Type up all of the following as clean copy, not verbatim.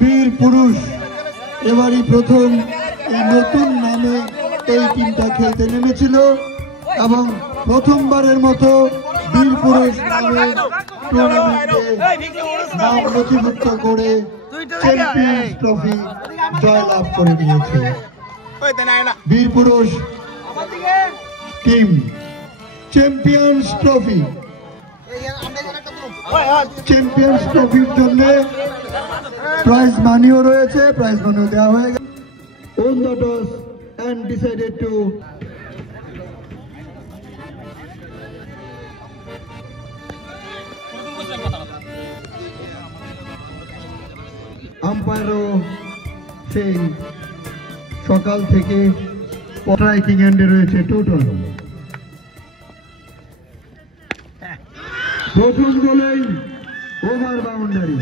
বীর পুরুষ এবারই প্রথম এই নতুন নামে এই টিমটা খেলতে নেমেছিল এবং প্রথমবারের মতো বীর পুরুষ নামে টুর্নামেন্টে নাম নথিভুক্ত করে চ্যাম্পিয়ন্স ট্রফি জয়লাভ করে নিয়েছে বীর পুরুষ টিম। চ্যাম্পিয়ন্স ট্রফি চ্যাম্পিয়ন্স ট্রফির জন্য প্রাইজ মানিও রয়েছে, প্রাইজ মানিও দেওয়া হয়ে গেছে। On the toss and decided to আম্পায়ারও সেই সকাল থেকে স্ট্রাইকিং এন্ডে রয়েছে টোটাল। প্রথম বলেই ওভার বাউন্ডারি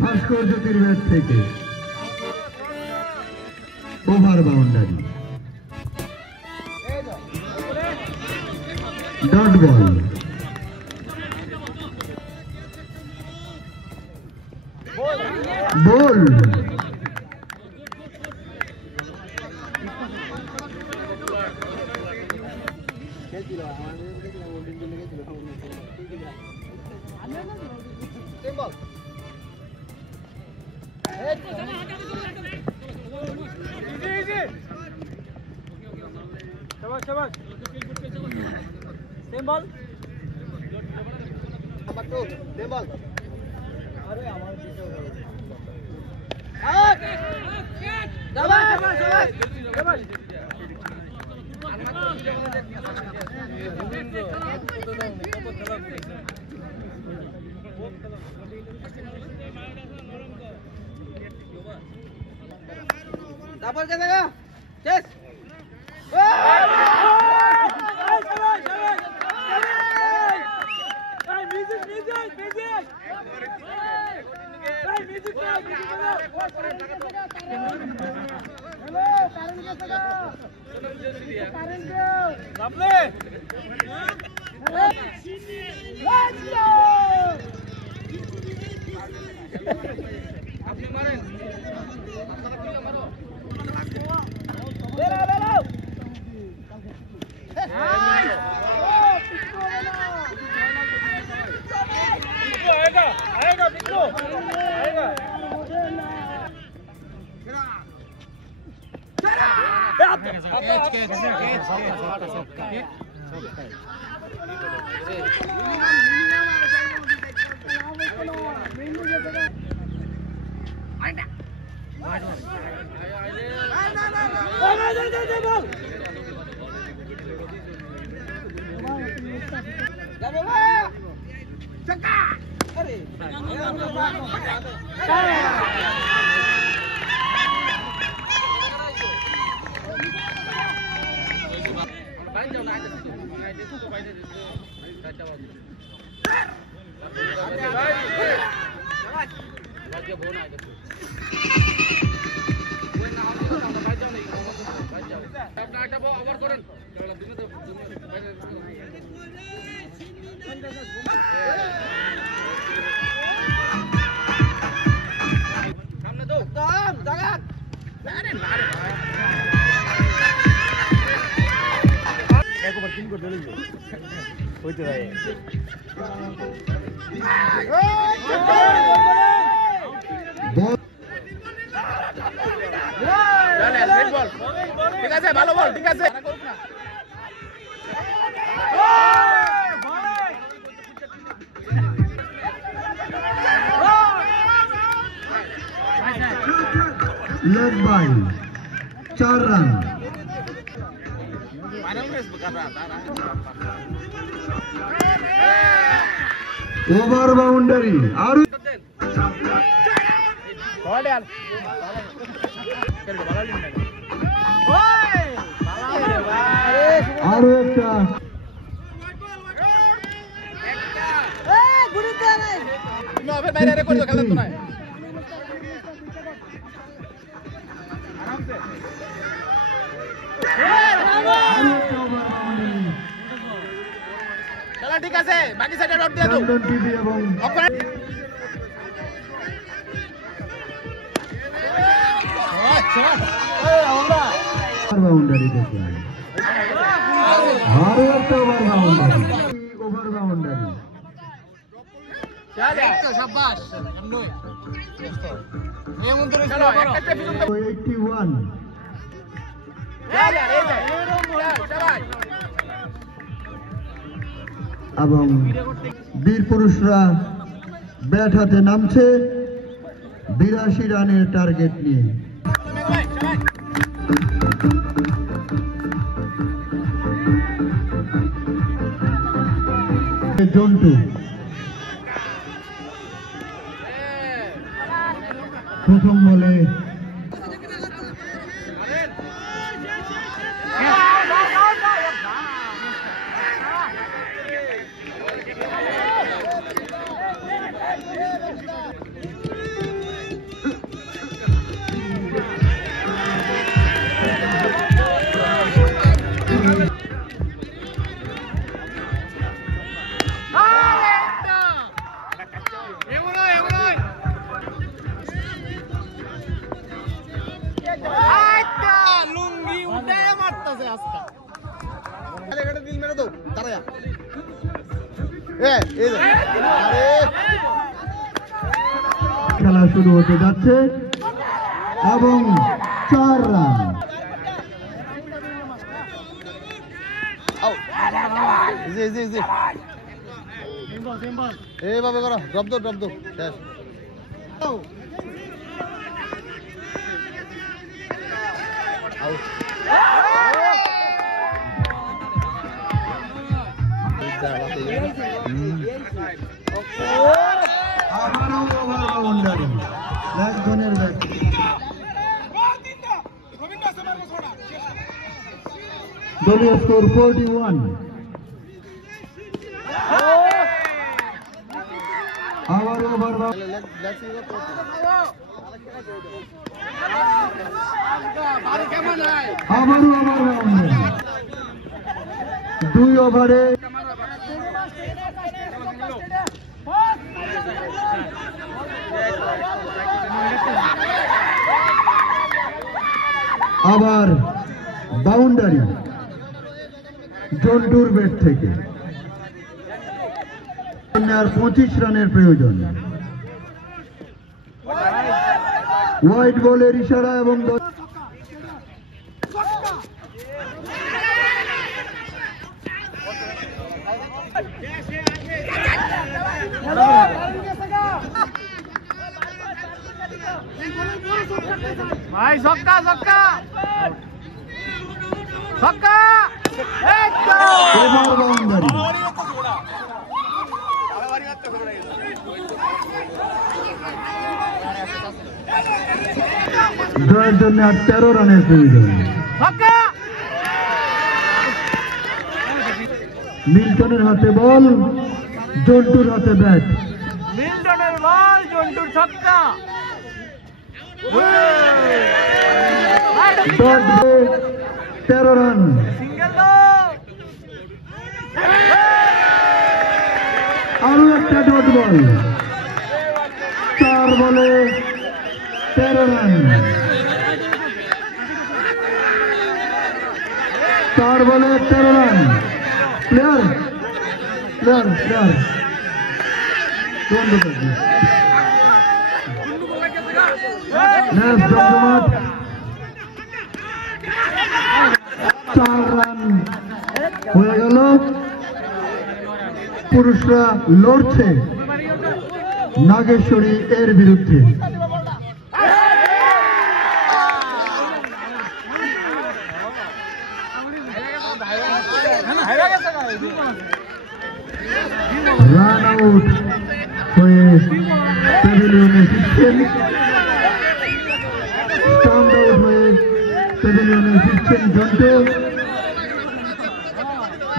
ভাস্কর জ্যোতির ব্যাট থেকে over boundary dot ball. Ball ঠিক আছে, ভালো বল, ঠিক আছে। Leg bye 4 run. Over boundary और বাইরে রেকর্ড খেলা তো নয়। ঠিক আছে বাকি সাইডে ডট দিয়ে দাও চন্দন টিভি এবং বাউন্ডারি দেখে আরো একটা ওভার বাউন্ডারি শাবাশ এমন ধরে চলো একটা পর্যন্ত 81 এবং বীর পুরুষরা ব্যাট হাতে নামছে 82 রানের টার্গেট নিয়ে। জন্টু প্রথম বলে খেলা শুরু হতে যাচ্ছে এবং 4 রান। এইভাবে করো ড্রপ দো শেষ আবারও ওভার বাউন্ডারি একজনের ব্যাট। দলীয় স্কোর 41। আবারও ওভার বাউন্ডারি 2 ওভারে আবার বাউন্ডারি জন্টুর ব্যাট থেকে। আর 25 রানের প্রয়োজন। হোয়াইট বলের ইশারা এবং ভাই ছক্কা ওভার বাউন্ডারি। জয়ের জন্য আর 13 রানের প্রয়োজন। মিল্টনের হাতে বল, জন্টুর হাতে ব্যাট। মিল্টনের বল, জন্টুর ছক্কা। Dot 13 run. আরো একটা ডট বল। 4 বলে 13 রান। 4 বলে 13 রান। প্লেয়ার জমজমাট 4 রান হয়ে গেল। পুরুষরা লড়ছে নাগেশ্বরী এর বিরুদ্ধে। রান আউট হয়ে প্যাভিলিয়নে ফিরছেন, স্টাম্প আউট হয়ে প্যাভিলিয়নে ফিরছেন জন্টু।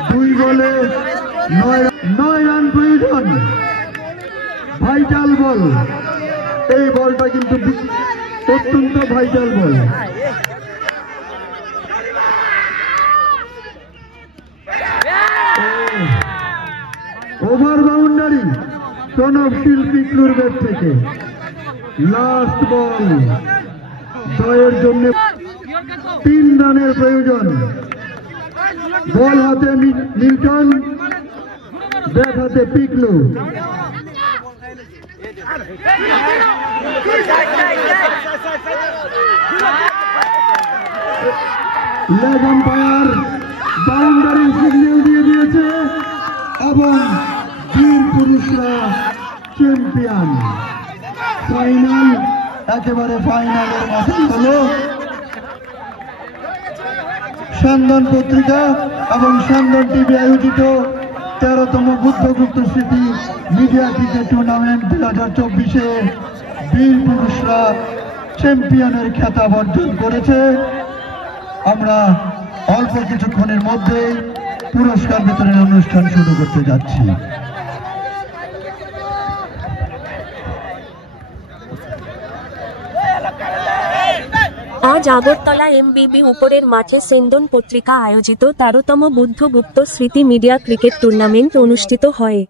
2 বলে 9 রান প্রয়োজন। ভাইটাল বল, এই বলটা কিন্তু অত্যন্ত ভাইটাল বল। প্রণবশীল পিকলুর ব্যাট থেকে লাস্ট বল, জয়ের জন্য 3 রানের প্রয়োজন। বল হাতে মিল্টন, ব্যাট হাতে Piklu. Leg umpire boundary signal দিয়ে দিয়েছে এবং বীর পুরুষরা চ্যাম্পিয়ন। ফাইনাল, একেবারে ফাইনালের মাঠে হলো সান্দন পত্রিকা এবং সান্দন টিভি আয়োজিত 13তম বুদ্ধগুপ্ত স্মৃতি মিডিয়া ক্রিকেট টুর্নামেন্ট 2024-এ বীর পুরুষরা চ্যাম্পিয়নের খেতাব অর্জন করেছে। আমরা অল্প কিছুক্ষণের মধ্যেই পুরস্কার বিতরণের অনুষ্ঠান শুরু করতে যাচ্ছি। আজ আগরতলা এমবিবি উপরের মাঠে সেন্দন পত্রিকা আয়োজিত 13তম বুদ্ধগুপ্ত স্মৃতি মিডিয়া ক্রিকেট টুর্নামেন্ট অনুষ্ঠিত হয়।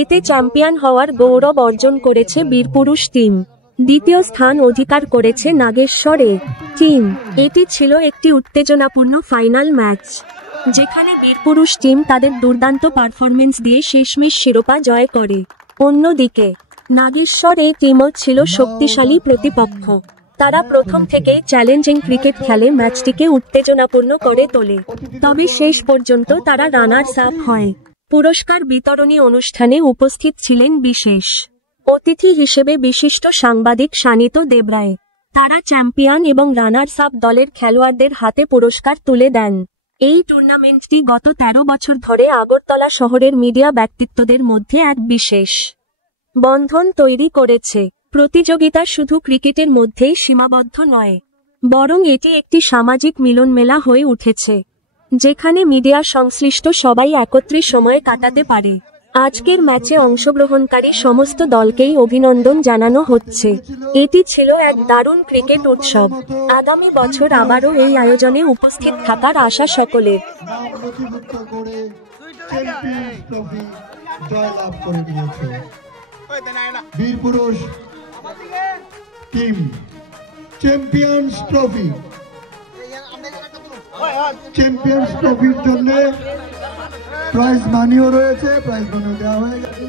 এতে চ্যাম্পিয়ন হওয়ার গৌরব অর্জন করেছে বীরপুরুষ টিম। দ্বিতীয় স্থান অধিকার করেছে নাগেশ্বরে টিম। এটি ছিল একটি উত্তেজনাপূর্ণ ফাইনাল ম্যাচ, যেখানে বীরপুরুষ টিম তাদের দুর্দান্ত পারফরমেন্স দিয়ে শেষমেশ শিরোপা জয় করে। অন্যদিকে নাগেশ্বর এই টিমও ছিল শক্তিশালী প্রতিপক্ষ। তারা প্রথম থেকেই চ্যালেঞ্জিং ক্রিকেট খেলে ম্যাচটিকে উত্তেজনাপূর্ণ করে তোলে, তবে শেষ পর্যন্ত তারা রানার্স আপ হয়। পুরস্কার বিতরণী অনুষ্ঠানে উপস্থিত ছিলেন বিশেষ অতিথি হিসেবে বিশিষ্ট সাংবাদিক শানিত দেবরায়। তারা চ্যাম্পিয়ন এবং রানার্স আপ দলের খেলোয়াড়দের হাতে পুরস্কার তুলে দেন। এই টুর্নামেন্টটি গত 13 বছর ধরে আগরতলা শহরের মিডিয়া ব্যক্তিত্বদের মধ্যে এক বিশেষ বন্ধন তৈরি করেছে। প্রতিযোগিতা শুধু ক্রিকেটের মধ্যেই সীমাবদ্ধ নয়, বরং এটি একটি সামাজিক মিলন মেলা হয়ে উঠেছে, যেখানে মিডিয়া সংশ্লিষ্ট সবাই একত্রে সময় কাটাতে পারে। আজকের ম্যাচে অংশগ্রহণকারী সমস্ত দলকেই অভিনন্দন জানানো হচ্ছে। এটি ছিল এক দারুণ ক্রিকেট উৎসব। আগামী বছর আবারও এই আয়োজনে উপস্থিত থাকার আশা সকলের। বীরপুরুষ টিম চ্যাম্পিয়ন্স ট্রফি, চ্যাম্পিয়ন্স ট্রফির জন্য প্রাইজ মানিও রয়েছে, প্রাইজ মানিও দেওয়া হয়ে গেছে।